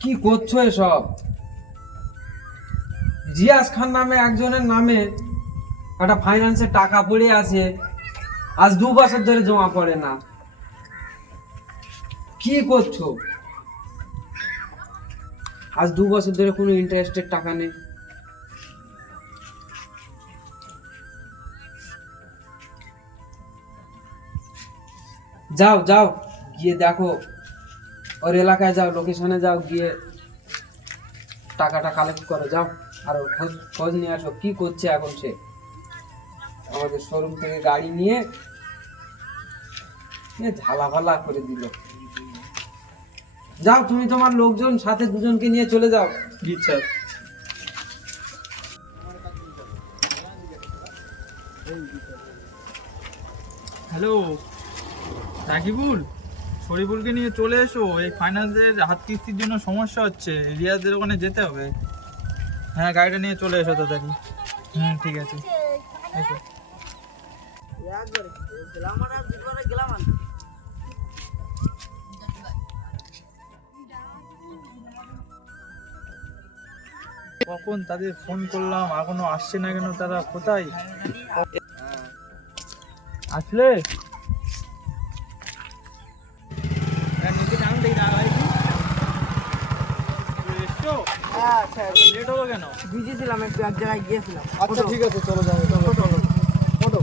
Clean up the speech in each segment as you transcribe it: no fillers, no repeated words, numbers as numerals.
কি করছো এসব? রিয়াজ খান নামে একজনের নামে একটা ফাইন্যান্সের টাকা পড়ে আছে, আজ 2 বছর ধরে জমা পড়ে না। কি করছো? আজ 2 বছর ধরে কোনো ইন্টারেস্টের টাকা নেই। যাও যাও, গিয়ে দেখো, ওর এলাকায় যাও, লোকেশনে যাও, গিয়ে টাকাটা কালেক্ট করো, যাও। আর ওর খোঁজ খোঁজ নিয়ে আসো কি করছে এখন সে। আমাদের শোরুম থেকে গাড়ি নিয়ে ঝালাপালা করে দিল। যাও, তুমি তোমার লোকজন সাথে দুজনকে নিয়ে চলে যাও। জি স্যার। হ্যালো রাকিবুল, শরীফুলকে নিয়ে চলে এসো। এই ফাইন্যান্সের হাত কিস্তির জন্য সমস্যা হচ্ছে, রিয়াজের ওখানে যেতে হবে। হ্যাঁ, গাড়িটা নিয়ে চলে এসো তাড়াতাড়ি। ঠিক আছে, এসো। কখন তাদের ফোন করলাম, এখনো আসছে না কেন? তারা কোথায় আসলে? লেট হলো কেন? বিজি ছিলাম, একটু এক জায়গায় গিয়েছিলাম। আচ্ছা ঠিক আছে, চলো যাবে, চলো চলো চলো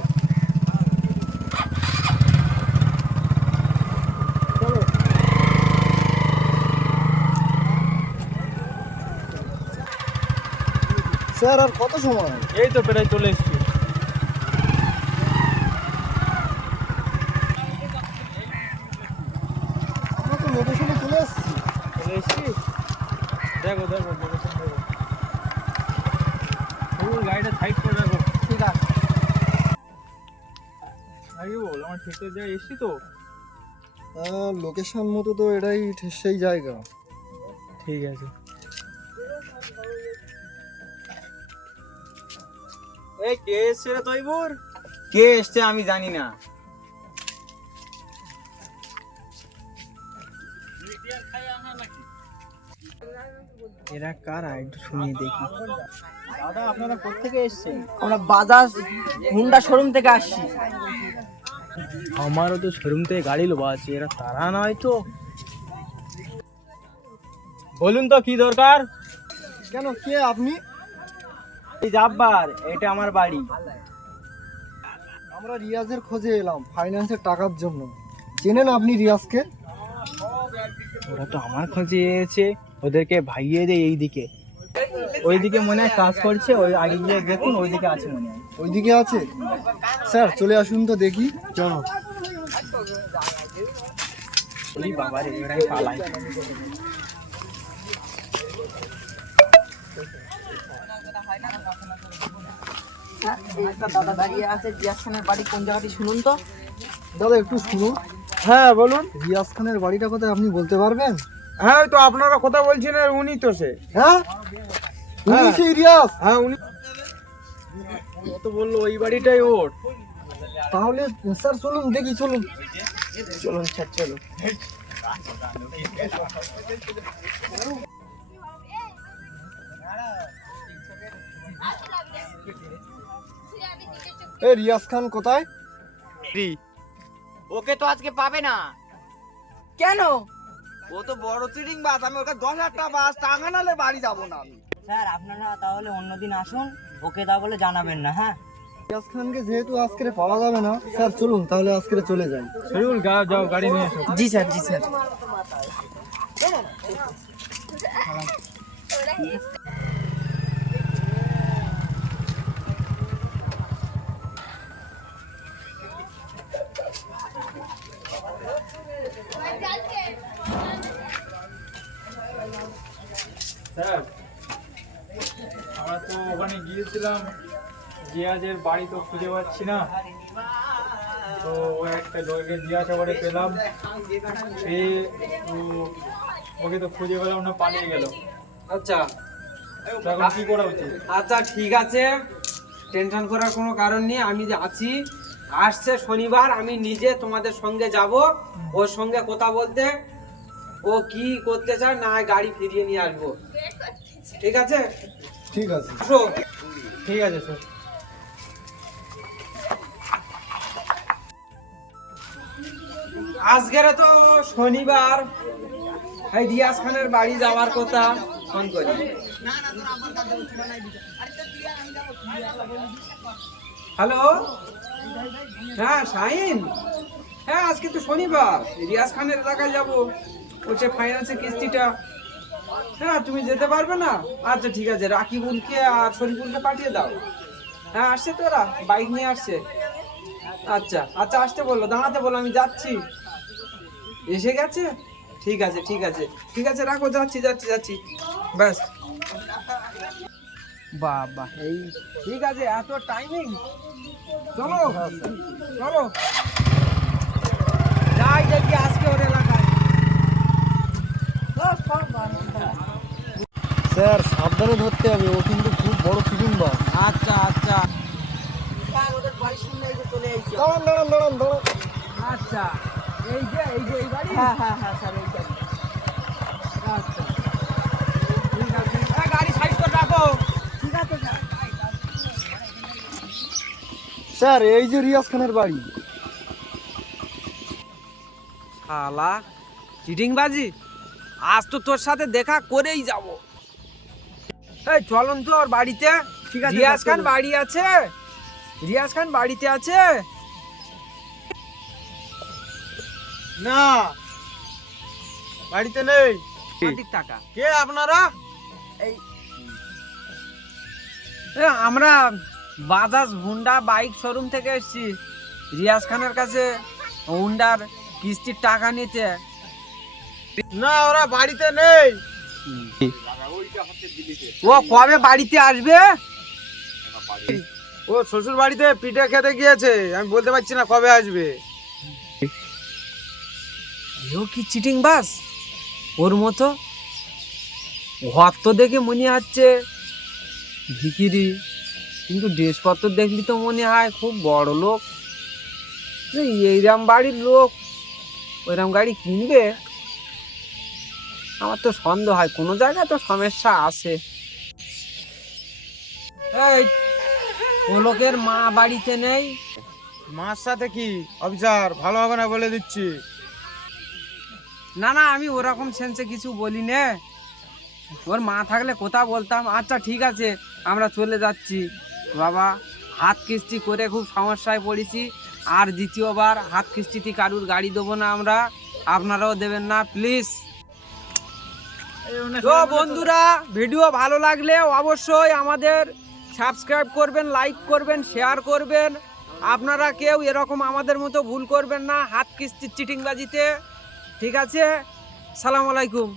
চলো। স্যার আর কত সময়? এই তো প্রায় চলে এসেছি। আমরা তো লোকেশনে চলে এসেছি। চলে এসেছি, দেখো দেখো লোকেশন দেখো। গাড়িটা সাইড করে রাখো। ঠিক আছে। আগে বল, আমার ঠিক জায়গায় এসছি তো? লোকেশন মতো তো এটাই সেই জায়গা। ঠিক আছে। এই কে এসছে রে তৈবুর? কে এসছে আমি জানি না। এরা কারা একটু শুনিয়ে দেখি। দাদা আপনারা কোত্থেকে এসছেন? আমরা বাজাজ হুন্ডা শোরুম থেকে আসছি। আমারও তো শোরুম থেকে গাড়ি লোবা আছে, এরা তারা নয় তো? বলুন তো কি দরকার? কেন, কে আপনি? এই জাব্বার, এটা আমার বাড়ি। আমরা রিয়াজের খোঁজে এলাম ফাইন্যান্সের টাকার জন্য। চেনেন আপনি রিয়াজকে? ওরা তো আমার খোঁজে এসেছে, ওদেরকে ভাইয়ে দেয় এইদিকে। ওইদিকে মনে হয় কাজ করছে, ওই আগে গিয়ে দেখুন, ওইদিকে আছে মনে হয়। ওইদিকে আছে? স্যার চলে আসুন তো দেখি। চলো। ওই বাবা রে, ওরাই পালাই। একটা দাদা দাঁড়িয়ে আছে, রিয়াজ খানের বাড়ি কোন জায়গাটি শুনুন তো। দাদা একটু শুনুন। হ্যাঁ বলুন। রিয়াজ খানের বাড়িটা কোথায় আপনি বলতে পারবেন? হ্যাঁ, ওই তো আপনারা কথা বলছেন, উনি তো সে। হ্যাঁ, উনি সেই রিয়াজ? হ্যাঁ উনি। ও তো বললো ওই বাড়িটাই ওর। তাহলে স্যার চলুন দেখি, চলুন। চলুন স্যার, চলো। এই রিয়াজ খান কোথায়? ওকে তো আজকে পাবে না। কেন? ও তো বড় চিটিং বাস, আমি ওকে 10,000 টাকা বাস টাকা নালে বাড়ি যাবো না আমি। স্যার আপনারা তাহলে অন্যদিন আসুন, ওকে তা বলে জানাবেন না। হ্যাঁ, রিয়াজ খানকে যেহেতু আজকে পাওয়া যাবে না, স্যার চলুন তাহলে আজকে চলে যাই। শরীফুল, যাও গাড়ি নিয়ে এসো। জি স্যার, জি স্যার। স্যার, আমরা তো ওখানে গিয়েছিলাম, জিয়াজের বাড়ি তো খুঁজে পাচ্ছি না। তো ও একটা লোককে জিজ্ঞাসা করে পেলাম, সে ওকে তো খুঁজে পেলাম না, পালিয়ে গেল। আচ্ছা, তো এখন কি করা উচিত? আচ্ছা ঠিক আছে, টেনশন করার কোনো কারণ নেই। আমি যে আছি, আসছে শনিবার আমি নিজে তোমাদের সঙ্গে যাব, ওর সঙ্গে কথা বলতে। ও কি করতে চায় না হয় গাড়ি ফিরিয়ে নিয়ে আসবো। ঠিক আছে, ঠিক আছে। আসো। ঠিক আছে স্যার। আজকের তো শনিবার, এই রিয়াজ খানের বাড়ি যাওয়ার কথা ফোন করি। হ্যালো, হ্যাঁ শাহিন, হ্যাঁ আজকে তো শনিবার, রিয়াজ খানের এলাকায় যাবো, ওছে ফাইন্যান্সের কিস্তিটা। হ্যাঁ তুমি যেতে পারবে না? আচ্ছা ঠিক আছে, রাকিবুলকে আর শরীফুলকে পাঠিয়ে দাও। হ্যাঁ আসছে তো, ওরা বাইক নিয়ে আসছে। আচ্ছা আচ্ছা, আসতে বললো, দাঁড়াতে বললো, আমি যাচ্ছি। এসে গেছে? ঠিক আছে ঠিক আছে ঠিক আছে, রাখো, যাচ্ছি যাচ্ছি যাচ্ছি, ব্যাস। বাবা, এই ঠিক আছে, এত টাইমিং, চলো চলো যাই দেখি আজকে ওর এলাকায়। স্যার সাবধানে ধরতে হবে, ও কিন্তু খুব বড় চিটিং বাস। আচ্ছা আচ্ছা ওদের বাড়ির সামনে এই যে চলে আইছে। দাঁড়ান দাঁড়ান দাঁড়ান দাঁড়ান। আচ্ছা, এই যে এই বাড়ি। হ্যাঁ হ্যাঁ হ্যাঁ স্যার এই গাড়ি। আচ্ছা ঠিক আছে, গাড়ি সাইড করে রাখো। ঠিক আছে স্যার। স্যার এই যে রিয়াজ খানের বাড়ি। শালা চিটিং বাজি, আজ তো তোর সাথে দেখা করেই যাব। এই চলুন তো ওর বাড়িতে। ঠিক আছে, রিয়াজ খান চলুন। বাড়ি আছে? রিয়াজ খান বাড়িতে আছে? না, বাড়িতে নেই। সঠিক টাকা। কে আপনারা? আমরা বাজাজ হুন্ডা বাইক শোরুম থেকে এসেছি রিয়াজ খানের কাছে হুন্ডার কিস্তির টাকা নিতে। না, ওরা বাড়িতে নেই। ও কবে বাড়িতে আসবে? ও শ্বশুর বাড়িতে পিঠে খেতে গিয়েছে, আমি বলতে পারছি না কবে আসবে। এও কি চিটিং বাস ওর মতো? ঘর তো দেখে মনে হচ্ছে ভিখিরি, কিন্তু ড্রেসপত্র দেখলি তো মনে হয় খুব বড় লোক। এইরাম বাড়ির লোক ওইরাম গাড়ি কিনবে? আমার তো সন্দেহ হয় কোনো জায়গায় তো সমস্যা আছে। এই ও লোকের মা বাড়িতে নেই? মার সাথে কি অফিসার, ভালো হবে না বলে দিচ্ছি। না না, আমি ওরকম সেন্সে কিছু বলি নে, ওর মা থাকলে কথা বলতাম। আচ্ছা ঠিক আছে, আমরা চলে যাচ্ছি বাবা। হাত কিস্তি করে খুব সমস্যায় পড়েছি, আর দ্বিতীয়বার হাত কিস্তিতে কারুর গাড়ি দেবো না আমরা, আপনারাও দেবেন না প্লিজ। তো বন্ধুরা, ভিডিও ভালো লাগলে অবশ্যই আমাদের সাবস্ক্রাইব করবেন, লাইক করবেন, শেয়ার করবেন। আপনারা কেউ এরকম আমাদের মতো ভুল করবেন না হাত কিস্তির চিটিংবাজিতে। ঠিক আছে, সালাম আলাইকুম।